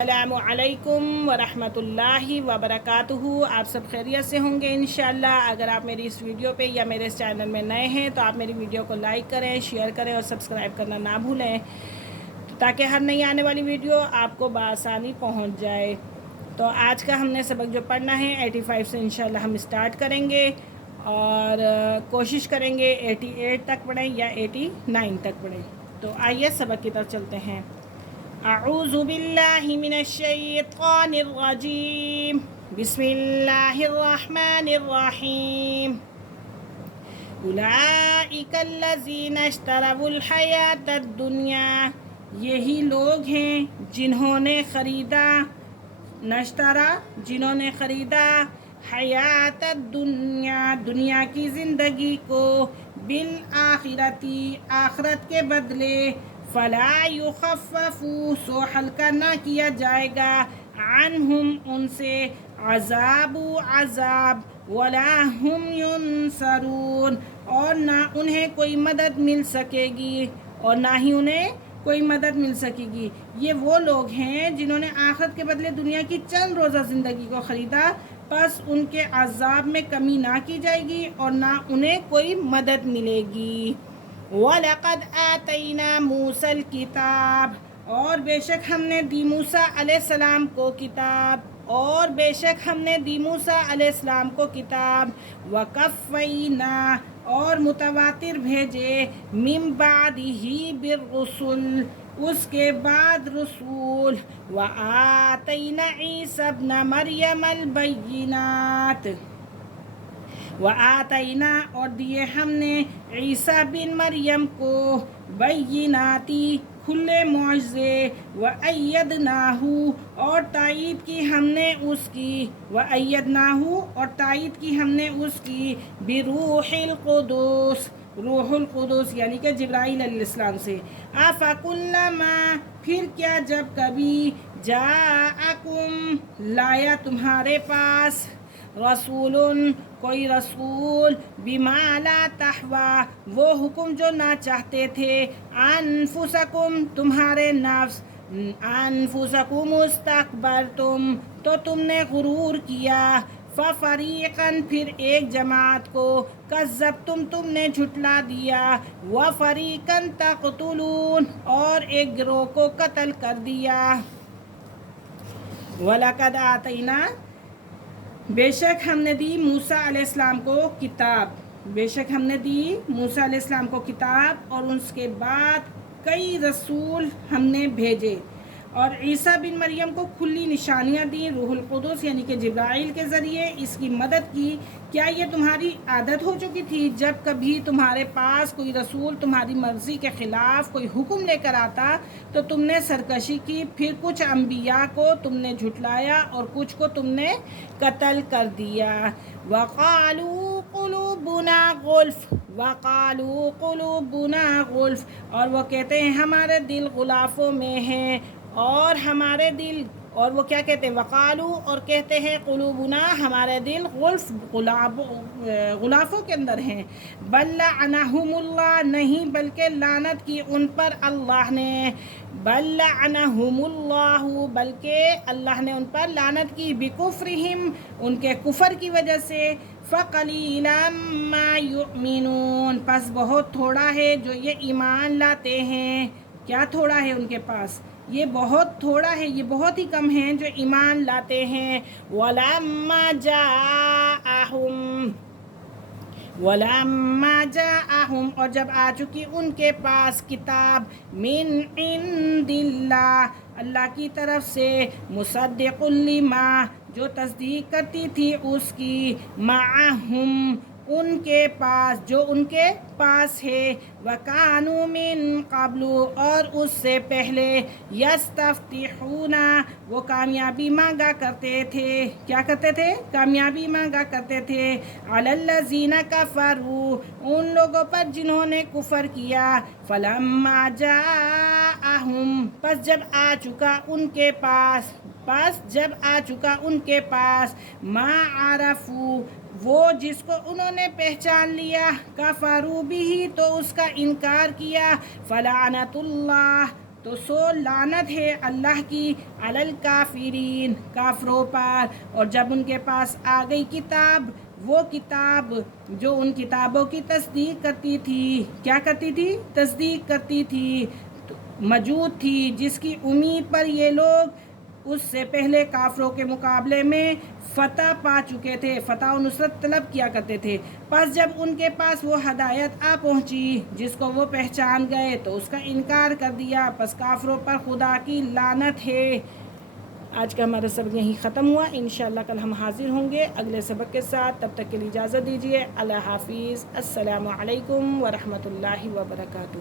السلام علیکم ورحمۃ اللہ وبرکاتہ۔ آپ سب خیریت سے ہوں گے انشاءاللہ۔ اگر آپ میری اس ویڈیو پہ یا میرے اس چینل میں نئے ہیں تو آپ میری ویڈیو کو لائک کریں، شیئر کریں اور سبسکرائب کرنا نہ بھولیں تاکہ ہر نئی آنے والی ویڈیو آپ کو بآسانی پہنچ جائے۔ تو آج کا ہم نے سبق جو پڑھنا ہے 85 سے انشاءاللہ ہم اسٹارٹ کریں گے اور کوشش کریں گے 88 تک پڑھیں یا 89 تک پڑھیں۔ تو آئیے سبق کی طرف چلتے ہیں۔ اعوذ باللہ من الشیطان الرجیم، بسم اللہ الرحمن الرحیم۔ اولئک الذین اشتروا الحیاۃ الدنیا، یہی لوگ ہیں جنہوں نے خریدا، نشترا جنہوں نے خریدا، حیات الدنیا دنیا کی زندگی کو، بالآخرتی آخرت کے بدلے، فلا یخفف سو ہلکا نہ کیا جائے گا، عنہم ان سے، عذاب عذاب، ولا ہم ینصرون اور نہ انہیں کوئی مدد مل سکے گی اور نہ ہی انہیں کوئی مدد مل سکے گی۔ یہ وہ لوگ ہیں جنہوں نے آخرت کے بدلے دنیا کی چند روزہ زندگی کو خریدا، پس ان کے عذاب میں کمی نہ کی جائے گی اور نہ انہیں کوئی مدد ملے گی۔ وَلَقَدْ آتَيْنَا مُوسَى الْكِتَابَ اور بے شک ہم نے دی موسیٰ علیہ السلام کو کتاب، اور بے شک ہم نے دی موسیٰ علیہ السلام کو کتاب، وَقَفَّيْنَا اور متواتر بھیجے، مِن بَعْدِهِ بِالرُّسُلِ اس کے بعد رسول، وَآتَيْنَا عِیسَى ابْنَ مَرْیَمَ الْبَیِّنَاتِ وَآتَيْنَا اور دیے ہم نے عیسیٰ بن مریم کو، بیناتی کھلے معجزے، وَأَیَّدْنَاهُ اور تائید کی ہم نے اس کی، وَأَیَّدْنَاهُ اور تائید کی ہم نے اس کی، بروح القدس روح القدس یعنی کہ جبرائیل علیہ السلام سے۔ افکلما پھر کیا جب کبھی، جاءکم لایا تمہارے پاس، رسول کوئی رسول، بما لا تہوی وہ حکم جو نہ چاہتے تھے، انفسکم تمہارے نفس، انفسکم استکبرتم تو تم نے غرور کیا، ففریقاً پھر ایک جماعت کو، کذبتم تم نے جھٹلا دیا، وفریقاً تقتلون اور ایک گروہ کو قتل کر دیا۔ وَلَقَدْ آتَيْنَا بے شک ہم نے دی موسیٰ علیہ السلام کو کتاب، بے شک ہم نے دی موسیٰ علیہ السلام کو کتاب اور اس کے بعد کئی رسول ہم نے بھیجے، اور عیسیٰ بن مریم کو کھلی نشانیاں دیں، روح القدس یعنی کہ جبرائیل کے ذریعے اس کی مدد کی۔ کیا یہ تمہاری عادت ہو چکی تھی جب کبھی تمہارے پاس کوئی رسول تمہاری مرضی کے خلاف کوئی حکم لے کر آتا تو تم نے سرکشی کی، پھر کچھ انبیاء کو تم نے جھٹلایا اور کچھ کو تم نے قتل کر دیا۔ وَقَالُوا قُلُوبُنَا غُلْفٌ وَقَالُوا قُلُوبُنَا غُلْفٌ اور وہ کہتے ہیں ہمارے دل غلافوں میں ہیں، اور ہمارے دل، اور وہ کیا کہتے ہیں، وقالو اور کہتے ہیں، قلوبنا ہمارے دل، غلف غلافوں کے اندر ہیں، بل لعنہم اللہ نہیں بلکہ لعنت کی ان پر اللہ نے، بل لعنہم اللہ بلکہ اللہ نے ان پر لعنت کی، بکفرہم ان کے کفر کی وجہ سے، فقلیلا ما یؤمنون پس بہت تھوڑا ہے جو یہ ایمان لاتے ہیں۔ کیا تھوڑا ہے ان کے پاس؟ یہ بہت تھوڑا ہے، یہ بہت ہی کم ہیں جو ایمان لاتے ہیں۔ وَلَمَّا جَاءَهُمْ اور جب آ چکی ان کے پاس کتاب، من عند اللہ اللہ کی طرف سے، مصدق لما جو تصدیق کرتی تھی اس کی، معہم ان کے پاس جو ان کے پاس ہے، وَكَانُوا مِن قَبْلُ اور اس سے پہلے، يَسْتَفْتِحُونَ وہ کامیابی مانگا کرتے تھے، کیا کرتے تھے؟ کامیابی مانگا کرتے تھے، عَلَى الَّذِينَ كَفَرُوا ان لوگوں پر جنہوں نے کفر کیا، فَلَمَّا جَاءَهُمْ پس جب آ چکا ان کے پاس، ما عرفوا وہ جس کو انہوں نے پہچان لیا، کفروا بہ تو اس کا انکار کیا، فلعنت اللہ تو سو لعنت ہے اللہ کی علی الکافرین، کافروں پر۔ اور جب ان کے پاس آ گئی کتاب، وہ کتاب جو ان کتابوں کی تصدیق کرتی تھی، کیا کرتی تھی؟ تصدیق کرتی تھی، موجود تھی، جس کی امید پر یہ لوگ اس سے پہلے کافروں کے مقابلے میں فتح پا چکے تھے، فتح و نصرت طلب کیا کرتے تھے۔ پس جب ان کے پاس وہ ہدایت آ پہنچی جس کو وہ پہچان گئے تو اس کا انکار کر دیا، پس کافروں پر خدا کی لعنت ہے۔ آج کا ہمارا سبق یہیں ختم ہوا، انشاءاللہ کل ہم حاضر ہوں گے اگلے سبق کے ساتھ۔ تب تک کے لیے اجازت دیجیے، اللہ حافظ، السلام علیکم ورحمۃ اللہ وبرکاتہ۔